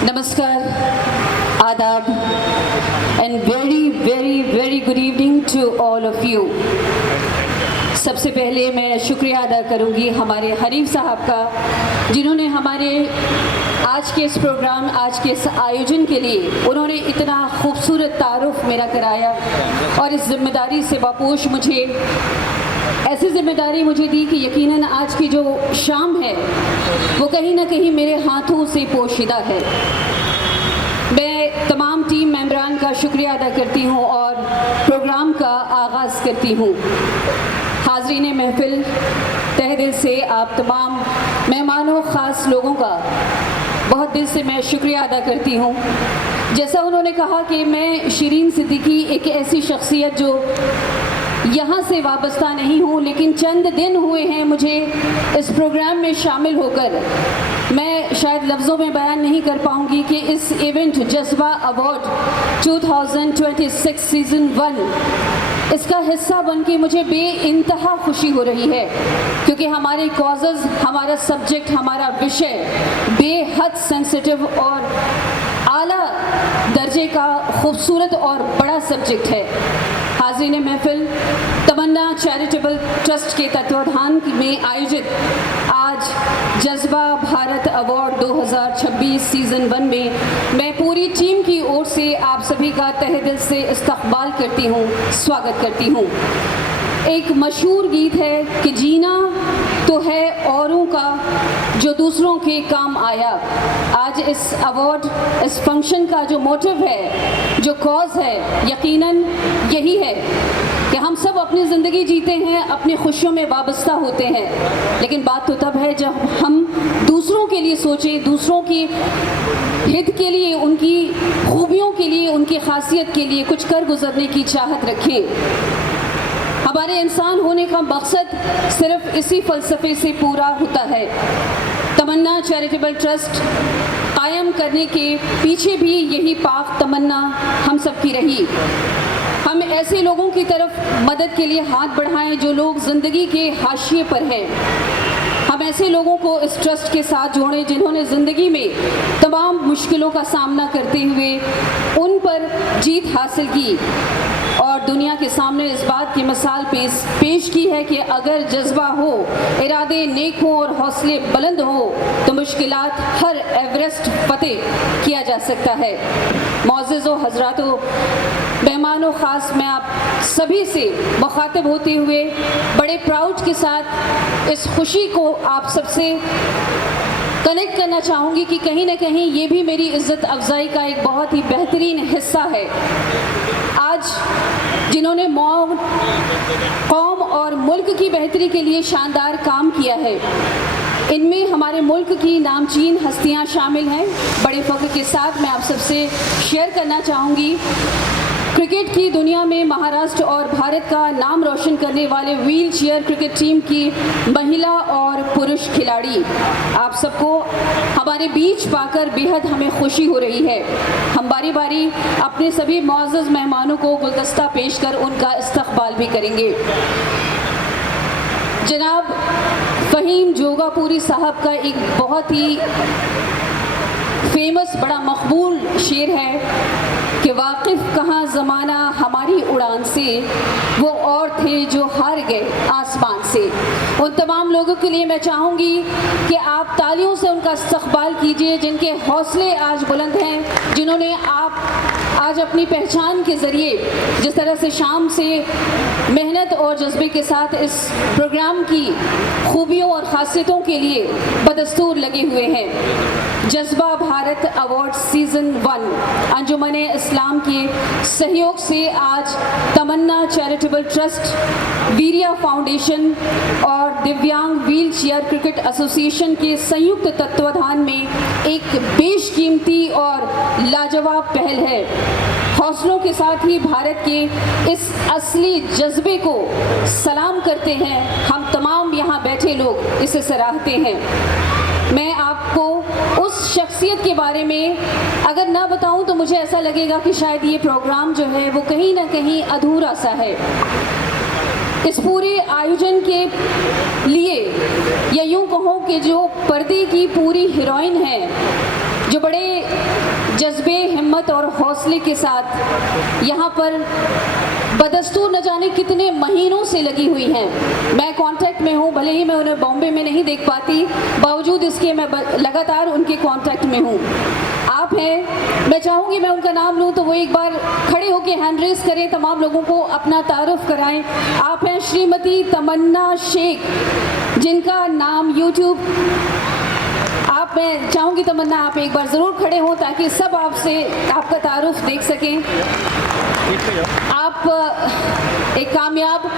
Namaskar, Adab, and very good evening to all of you. सबसे पहले मैं शुक्रिया अदा करूंगी हमारे हनीफ साहब का, जिन्होंने हमारे आज के इस प्रोग्राम, आज के इस आयोजन के लिए उन्होंने इतना खूबसूरत तारुफ मेरा कराया और इस जिम्मेदारी से बापोश मुझे ऐसी जिम्मेदारी मुझे दी कि यकीनन आज की जो शाम है वो कहीं ना कहीं मेरे हाथों से पोशीदा है। मैं तमाम टीम मेंबरान का शुक्रिया अदा करती हूँ और प्रोग्राम का आगाज़ करती हूँ। हाज़रीन महफिल, तहे दिल से आप तमाम मेहमानों, ख़ास लोगों का बहुत दिल से मैं शुक्रिया अदा करती हूँ। जैसा उन्होंने कहा कि मैं शिरीन सिद्दीकी एक ऐसी शख्सियत जो यहाँ से वाबस्ता नहीं हूँ, लेकिन चंद दिन हुए हैं मुझे इस प्रोग्राम में शामिल होकर। मैं शायद लफ्ज़ों में बयान नहीं कर पाऊँगी कि इस इवेंट जज्बा अवार्ड 2026 सीज़न 1 इसका हिस्सा बन के मुझे बेइंतहा खुशी हो रही है, क्योंकि हमारे कॉजेज़, हमारा सब्जेक्ट, हमारा विषय बेहद सेंसिटिव और आला दर्जे का खूबसूरत और बड़ा सब्जेक्ट है। हाज़रीन महफिल, तमन्ना चैरिटेबल ट्रस्ट के तत्वाधान में आयोजित आज जज्बा भारत अवार्ड 2026 सीज़न 1 में मैं पूरी टीम की ओर से आप सभी का तहे दिल से इस्तकबाल करती हूँ, स्वागत करती हूँ। एक मशहूर गीत है कि जीना तो है औरों का जो दूसरों के काम आया। आज इस अवार्ड, इस फंक्शन का जो मोटिव है, जो कॉज है, यकीनन यही है कि हम सब अपनी ज़िंदगी जीते हैं, अपनी खुशियों में वाबस्ता होते हैं, लेकिन बात तो तब है जब हम दूसरों के लिए सोचें, दूसरों की हित के लिए, उनकी खूबियों के लिए, उनकी खासियत के लिए कुछ कर गुजरने की चाहत रखें। हमारे इंसान होने का मकसद सिर्फ इसी फ़लसफ़े से पूरा होता है। तमन्ना चैरिटेबल ट्रस्ट कायम करने के पीछे भी यही पाक तमन्ना हम सब की रही। हम ऐसे लोगों की तरफ मदद के लिए हाथ बढ़ाएं जो लोग ज़िंदगी के हाशिए पर हैं। हम ऐसे लोगों को इस ट्रस्ट के साथ जोड़ें जिन्होंने ज़िंदगी में तमाम मुश्किलों का सामना करते हुए उन पर जीत हासिल की और दुनिया के सामने इस बात की मिसाल पेश की है कि अगर जज्बा हो, इरादे नेक हो और हौसले बुलंद हो तो मुश्किलात हर एवरेस्ट फतेह किया जा सकता है। मौज़िज़ो हज़रातो, मेहमानों, ख़ास मैं आप सभी से मुखातिब होते हुए बड़े प्राउड के साथ इस खुशी को आप सबसे कनेक्ट करना चाहूँगी कि कहीं ना कहीं ये भी मेरी इज़्ज़त अफजाई का एक बहुत ही बेहतरीन हिस्सा है। आज जिन्होंने कौम और मुल्क की बेहतरी के लिए शानदार काम किया है, इनमें हमारे मुल्क की नामचीन हस्तियां शामिल हैं। बड़े फ़ख्र के साथ मैं आप सबसे शेयर करना चाहूँगी, क्रिकेट की दुनिया में महाराष्ट्र और भारत का नाम रोशन करने वाले व्हील चेयर क्रिकेट टीम की महिला और पुरुष खिलाड़ी, आप सबको हमारे बीच पाकर बेहद हमें खुशी हो रही है। हम बारी बारी अपने सभी मुअज़्ज़ज़ मेहमानों को गुलदस्ता पेश कर उनका इस्तकबाल भी करेंगे। जनाब फ़हीम जोगापुरी साहब का एक बहुत ही फेमस, बड़ा मकबूल शेर है कि वाकिफ़ कहाँ ज़माना हमारी उड़ान से, वो और थे जो हार गए आसमान से। उन तमाम लोगों के लिए मैं चाहूँगी कि आप तालियों से उनका इस्तकबाल कीजिए जिनके हौसले आज बुलंद हैं, जिन्होंने आप आज अपनी पहचान के ज़रिए जिस तरह से शाम से मेहनत और जज्बे के साथ इस प्रोग्राम की खूबियों और ख़ासियतों के लिए बदस्तूर लगे हुए हैं। जज्बा भारत अवार्ड सीज़न 1 अंजुमन इस्लाम के सहयोग से आज तमन्ना चैरिटेबल ट्रस्ट, वीरिया फाउंडेशन और दिव्यांग व्हील चेयर क्रिकेट एसोसिएशन के संयुक्त तत्वाधान में एक बेशकीमती और लाजवाब पहल है। हौसलों के साथ ही भारत के इस असली जज्बे को सलाम करते हैं हम तमाम यहाँ बैठे लोग, इसे सराहते हैं। मैं आपको उस शख्सियत के बारे में अगर ना बताऊं तो मुझे ऐसा लगेगा कि शायद ये प्रोग्राम जो है वो कहीं ना कहीं अधूरा सा है। इस पूरे आयोजन के लिए या यूं कहो कि जो पर्दे की पूरी हीरोइन है जो बड़े जज्बे, हिम्मत और हौसले के साथ यहाँ पर बदस्तूर न जाने कितने महीनों से लगी हुई हैं। मैं कांटेक्ट में हूँ, भले ही मैं उन्हें बॉम्बे में नहीं देख पाती, बावजूद इसके मैं लगातार उनके कांटेक्ट में हूँ। आप हैं, मैं चाहूँगी मैं उनका नाम लूँ तो वो एक बार खड़े होकर हैंड रेस करें, तमाम लोगों को अपना तारुफ कराएं। आप हैं श्रीमती तमन्ना शेख, जिनका नाम यूट्यूब, आप, मैं चाहूँगी तमन्ना आप एक बार ज़रूर खड़े हों ताकि सब आपसे आपका तारुफ देख सकें। आप एक कामयाब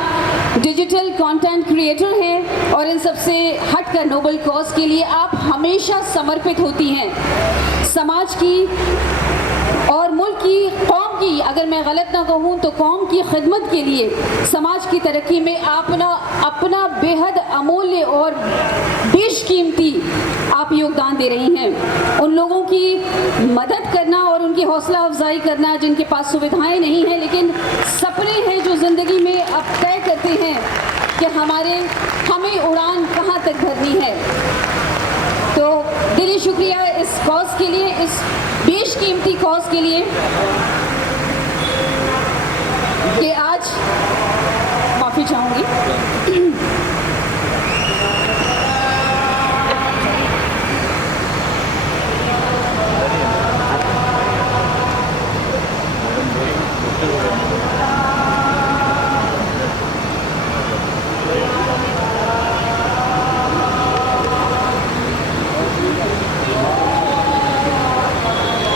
डिजिटल कंटेंट क्रिएटर हैं और इन सबसे हटकर नोबल कॉज के लिए आप हमेशा समर्पित होती हैं। समाज की और मुल्क की, कौम की, अगर मैं गलत ना कहूँ तो कौम की खिदमत के लिए, समाज की तरक्की में अपना बेहद अमूल्य और बेशकीमती आप योगदान दे रही हैं। उन लोगों की मदद करना और उनकी हौसला अफजाई करना जिनके पास सुविधाएं नहीं हैं लेकिन सपने हैं जो ज़िंदगी में अब तय करते हैं कि हमें उड़ान कहाँ तक भरनी है। तो दिली शुक्रिया इस कॉज के लिए, इस बेशकीमती कॉज के लिए कि आज, माफ़ी चाहूँगी